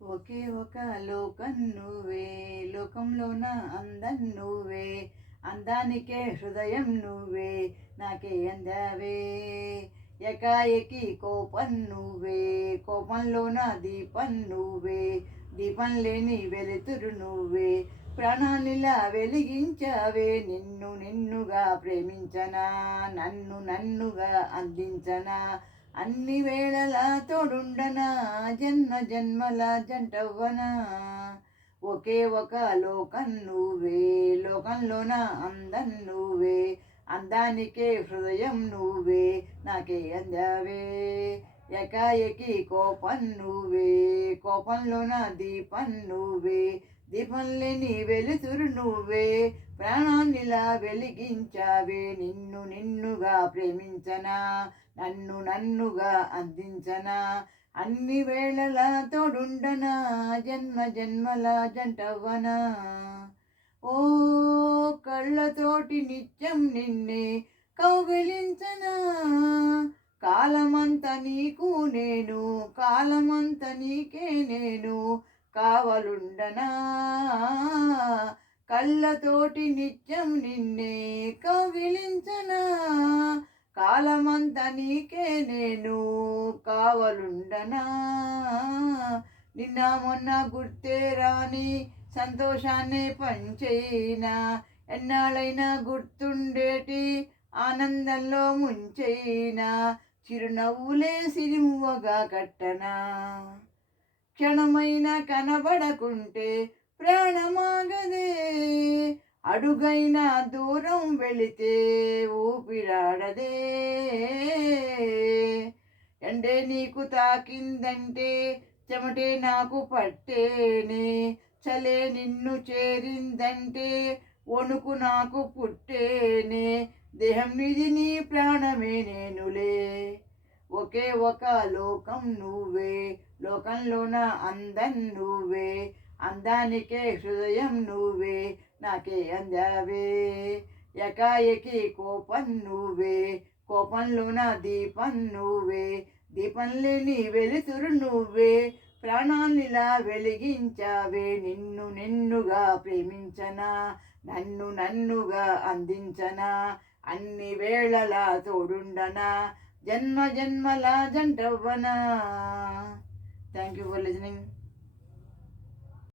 ఒకే ఒక లోకం నువ్వే, లోకంలోన అందం నువ్వే, అందానికే హృదయం నువ్వే, నాకే అందావే. ఎకాఎకి కోపం నువ్వే, కోపంలోన దీపం నువ్వే, దీపం లేని వెలుతురు నువ్వే, ప్రాణానిలా వెలిగించావే. నిన్ను నిన్నుగా ప్రేమించనా, నన్ను నన్నుగా అందించనా, అన్ని వేళలా తోడుండనా, జన్మ జన్మల జంటవ్వనా. ఒకే ఒక లోకం నువ్వే, లోకంలోన అందం నువ్వే, అందానికే హృదయం నువ్వే, నాకే అందావే. ఎకాఎకి కోపం నువ్వే, కోపంలోన దీపం నువ్వే, దీపం లేని వెలుతురు నువ్వే, ప్రాణాన్నిలా వెలిగించావే. నిన్ను నిన్నుగా ప్రేమించనా, నన్ను నన్నుగా అందించనా, అన్ని వేళలా తోడుండనా, జన్మ జన్మల జంటవ్వనా. ఓ కళ్ళతోటి నిత్యం నిన్నే కౌగిలించనా, కాలమంత నీకు నేను, కాలమంత నీకే నేను కావలుండనా. కళ్ళతోటి నిత్యం నిన్నే కౌగిలించనా, కాలమంత నీకే నేను కావలుండనా. నిన్న మొన్న గుర్తే రాని సంతోషాన్ని పంచైనా, ఎన్నాళ్ళైనా గుర్తుండేటి ఆనందంలో ముంచైనా, చిరునవ్వులే సిరిమువ్వగా కట్టనా. క్షణమైన కనబడకుంటే ప్రాణమాగదే, అడుగైనా దూరం వెళితే ఊపిరాడదే. ఎండే నీకు తాకిందంటే చెమటే నాకు పట్టేనే, చలే నిన్ను చేరిందంటే వణుకు నాకు పుట్టేనే, దేహం నిధి నీ ప్రాణమే నేనులే. ఒకే ఒక లోకం నువ్వే, లోకంలోన అందం నువ్వే, అందానికే హృదయం నువ్వే, నాకే అందావే. ఎకాఎకి కోపం నువ్వే, కోపంలోన దీపం నువ్వే, దీపం లేని వెలుతురు నువ్వే, ప్రాణాన్నిలా వెలిగించావే. నిన్ను నిన్నుగా ప్రేమించనా, నన్ను నన్నుగా అందించనా, అన్ని వేళలా తోడుండనా, జన్మ జన్మల జంటవ్వనా. Thank you for listening.